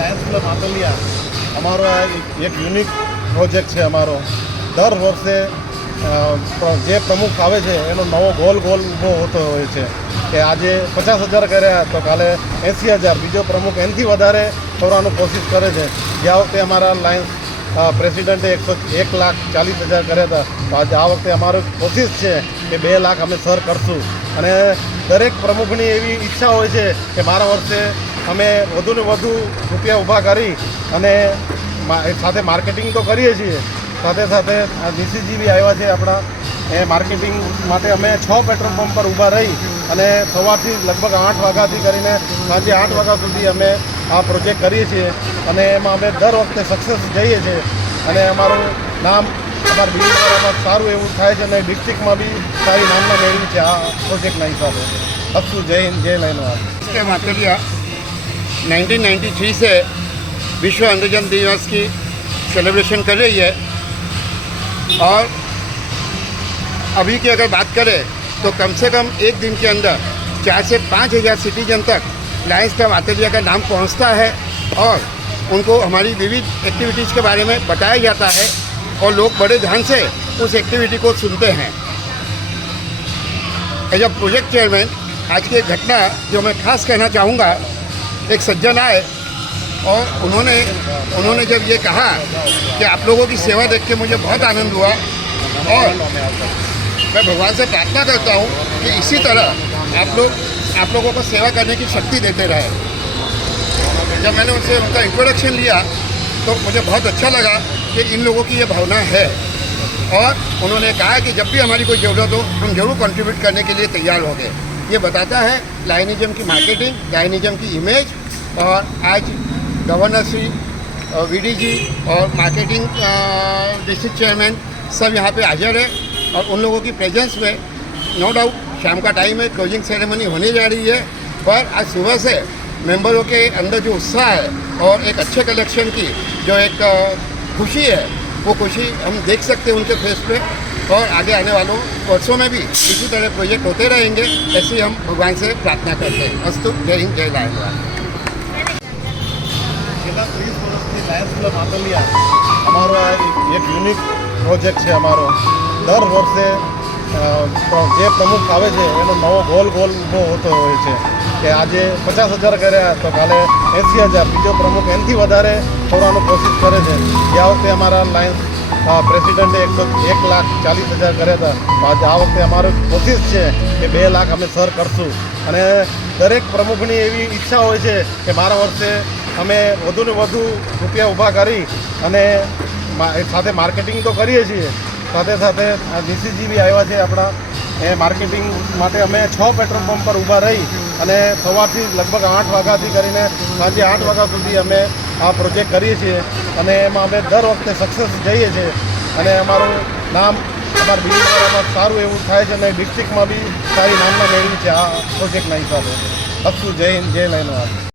Lions club Atalia અમારો એક unique project છે અમારો. દર વર્ષે જે પ્રમુખ આવે છે એનો નવો ગોલ ઊભો હોતો હોય છે કે આજે 50,000 કર્યા તો કાલે 80,000, બીજો પ્રમુખ એનાથી વધારે કરવાનું કોશિશ કરે છે. ગયા વખતે અમારા લાયન્સ પ્રેસિડેન્ટે 1,40,000 કર્યા હતા. તો આજે આ વખતે અમારી કોશિશ છે કે 2 લાખ અમે સર કરશું. અને દરેક પ્રમુખની એવી ઈચ્છા હોય છે કે મારા વર્ષે અમે વધુને વધુ રૂપિયા ઊભા કરી અને સાથે માર્કેટિંગ તો કરીએ છીએ. સાથે સાથે ડીસીજી બી આવ્યા છે આપણા. એ માર્કેટિંગ માટે અમે 6 પેટ્રોલ પંપ પર ઊભા રહી અને સવારથી લગભગ 8 વાગ્યાથી કરીને સાંજે 8 વાગ્યા સુધી અમે આ પ્રોજેક્ટ કરીએ છીએ. અને એમાં અમે દર વખતે સક્સેસ જઈએ છીએ અને અમારું નામ અમારા બિલ્ડિંગમાં સારું એવું થાય છે અને ડિસ્ટ્રિક્ટમાં બી સારી નામના મેળવી છે આ પ્રોજેક્ટના હિસાબે. અસ્તુ જય હિન્દ, જય લાઈનવાસ. आतलिया 1993 से विश्व अंधजन दिवस की सेलिब्रेशन कर रही है और अभी की अगर बात करें तो कम से कम एक दिन के अंदर 4 से 5,000 सिटीजन तक लायंस क्लब आतलिया का नाम पहुंचता है और उनको हमारी विविध एक्टिविटीज़ के बारे में बताया जाता है और लोग बड़े ध्यान से उस एक्टिविटी को सुनते हैं. एज अ प्रोजेक्ट चेयरमैन आज की एक घटना जो मैं खास कहना चाहूँगा, एक सज्जन आए और उन्होंने जब ये कहा कि आप लोगों की सेवा देख के मुझे बहुत आनंद हुआ और मैं भगवान से प्रार्थना करता हूँ कि इसी तरह आप लोगों को सेवा करने की शक्ति देते रहे. जब मैंने उनसे उनका इंट्रोडक्शन लिया तो मुझे बहुत अच्छा लगा कि इन लोगों की ये भावना है और उन्होंने कहा कि जब भी हमारी कोई ज़रूरत हो हम जरूर कंट्रीब्यूट करने के लिए तैयार हो गए. ये बताता है लायनिज्म की मार्केटिंग, लायनिज्म की इमेज. और आज गवर्नर श्री वीडी जी और मार्केटिंग डिस्ट्रिक्ट चेयरमैन सब यहाँ पे हाजिर है और उन लोगों की प्रेजेंस में नो डाउट शाम का टाइम है, क्लोजिंग सेरेमनी होने जा रही है. पर आज सुबह से मेंबरों के अंदर जो उत्साह है और एक अच्छे कलेक्शन की जो एक खुशी है वो खुशी हम देख सकते हैं उनके फेस पे. और आगे आने वालों वर्षों में भी इसी तरह प्रोजेक्ट होते रहेंगे, ऐसी हम भगवान से प्रार्थना करते हैं. अस्तु, जय हिंद, जय लायनवास. છેલ્લા 30 વર્ષથી લાયન્સ ક્લબ આતલિયા અમારો એક યુનિક પ્રોજેક્ટ છે અમારો. દર વર્ષે જે પ્રમુખ આવે છે એનો નવો ગોલ ઊભો હોતો હોય છે કે આજે 50,000 કર્યા તો કાલે 80,000, બીજો પ્રમુખ એનાથી વધારે કરવાનું કોશિશ કરે છે. ગયા વખતે અમારા લાયન્સ પ્રેસિડેન્ટે 1,40,000 કર્યા હતા. તો આજે આ વખતે અમારી કોશિશ છે કે 2 લાખ અમે સર કરશું. અને દરેક પ્રમુખની એવી ઈચ્છા હોય છે કે મારા વર્ષે અમે વધુને વધુ રૂપિયા ઊભા કરી અને સાથે માર્કેટિંગ તો કરીએ છીએ. સાથે સાથે ડીસીજી બી આવ્યા છે આપણા. એ માર્કેટિંગ માટે અમે 6 પેટ્રોલ પંપ પર ઊભા રહી અને સવારથી લગભગ 8 વાગ્યાથી કરીને સાંજે 8 વાગ્યા સુધી અમે આ પ્રોજેક્ટ કરીએ છીએ. અને એમાં અમે દર વખતે સક્સેસ જઈએ છીએ અને અમારું નામ અમારા બિલ્ડિંગમાં સારું એવું થાય છે અને ડિસ્ટ્રિક્ટમાં બી સારી નામના મેળવી છે આ પ્રોજેક્ટના હિસાબે. અસ્તુ, જય હિન્દ, જય લાઈનવાસ.